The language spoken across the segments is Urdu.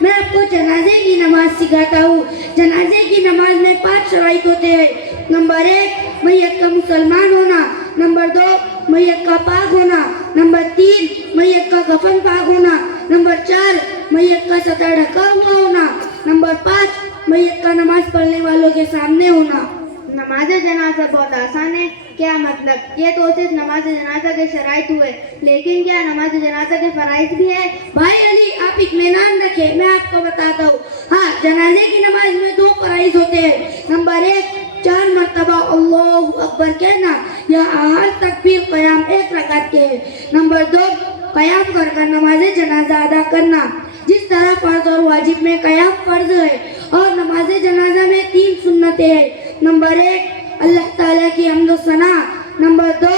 میں آپ کو جنازے کی نماز سکھاتا ہوں۔ جنازے کی نماز میں 5 شرائط ہوتے ہیں۔ نمبر 1 میت کا مسلمان ہونا، نمبر 2 میت کا پاک ہونا، نمبر 3 میت کا کفن پاک ہونا، نمبر 4 میت کا سطر ڈھکا ہوا ہونا، نمبر 5 میت کا نماز پڑھنے والوں کے سامنے ہونا۔ نماز جنازہ بہت آسان ہے، کیا مطلب؟ یہ تو صرف نماز جنازہ کے شرائط ہوئے، لیکن کیا نماز جنازہ کے فرائض بھی ہے؟ بھائی علی آپ اطمینان رکھیں، میں آپ کو بتاتا ہوں۔ ہاں، جنازے کی نماز میں 2 فرائض ہوتے ہیں۔ نمبر 1 4 مرتبہ اللہ اکبر کہنا یا ہر تکبیر قیام 1 رکعت کے ہے۔ نمبر 2 قیام کر کر نماز جنازہ ادا کرنا، جس طرح فرض اور واجب میں قیام فرض ہے اور نماز جنازہ میں 3 سنتیں ہیں۔ نمبر 1 اللہ تعالیٰ کی حمد و ثنا، نمبر 2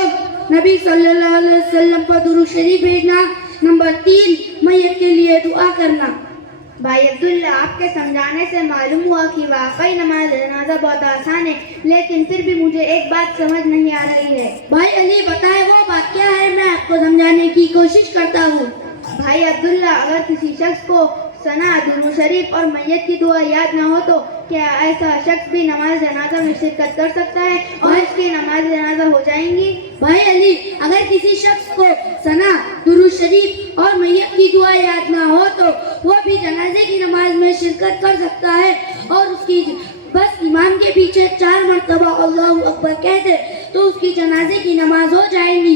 نبی صلی اللہ علیہ وسلم پر درود شریف بھیجنا، نمبر 3 میت کے لیے دعا کرنا۔ بھائی عبداللہ، آپ کے سمجھانے سے معلوم ہوا کہ واقعی نماز جنازہ بہت آسان ہے، لیکن پھر بھی مجھے ایک بات سمجھ نہیں آ رہی ہے۔ بھائی علی بتائے وہ بات کیا ہے، میں آپ کو سمجھانے کی کوشش کرتا ہوں۔ بھائی عبداللہ، اگر کسی شخص کو ثنا، درود شریف اور میت کی دعا یاد نہ ہو تو کیا ایسا شخص بھی نماز جنازہ میں شرکت کر سکتا ہے اور اس کی نماز جنازہ ہو جائیں گی؟ بھائی علی اگر کسی شخص کو ثنا، درود شریف اور میت کی دعا یاد نہ ہو تو وہ بھی جنازے کی نماز میں شرکت کر سکتا ہے اور اس کی بس امام کے پیچھے 4 مرتبہ اللہ اکبر کہہ دے تو اس کی جنازے کی نماز ہو جائے گی۔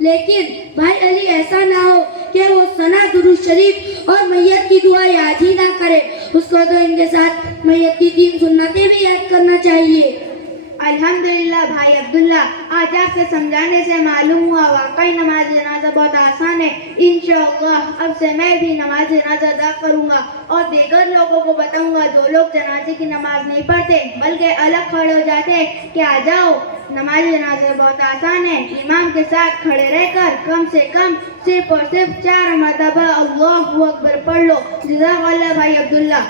لیکن بھائی علی ایسا نہ ہو کہ وہ ثنا، درود شریف اور میت کی دعا یاد ہی نہ کرے، اس کو تو ان کے ساتھ میت کی 3 سنتیں بھی یاد کرنا چاہیے۔ الحمدللہ بھائی عبداللہ، آج آپ سے سمجھانے سے معلوم ہوا واقعی نماز جنازہ بہت آسان ہے۔ انشاءاللہ اب سے میں بھی نماز جنازہ ادا کروں گا اور دیگر لوگوں کو بتاؤں گا جو لوگ جنازے کی نماز نہیں پڑھتے بلکہ الگ کھڑے ہو جاتے ہیں کہ آ جاؤ، نماز جنازہ بہت آسان ہے۔ امام کے ساتھ کھڑے رہ کر کم سے کم صرف اور صرف 4 مرتبہ اللہ اکبر پڑھ لو۔ جزاک اللہ بھائی عبداللہ۔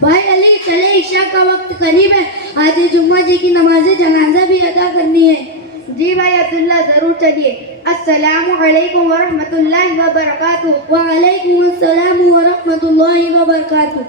بھائی علی چلے، عشاء کا وقت قریب ہے، آج جمعہ جی کی نماز جنازہ بھی ادا کرنی ہے۔ جی بھائی عبداللہ، ضرور چلیے۔ السلام علیکم ورحمۃ اللہ وبرکاتہ۔ وعلیکم السلام ورحمۃ اللہ وبرکاتہ۔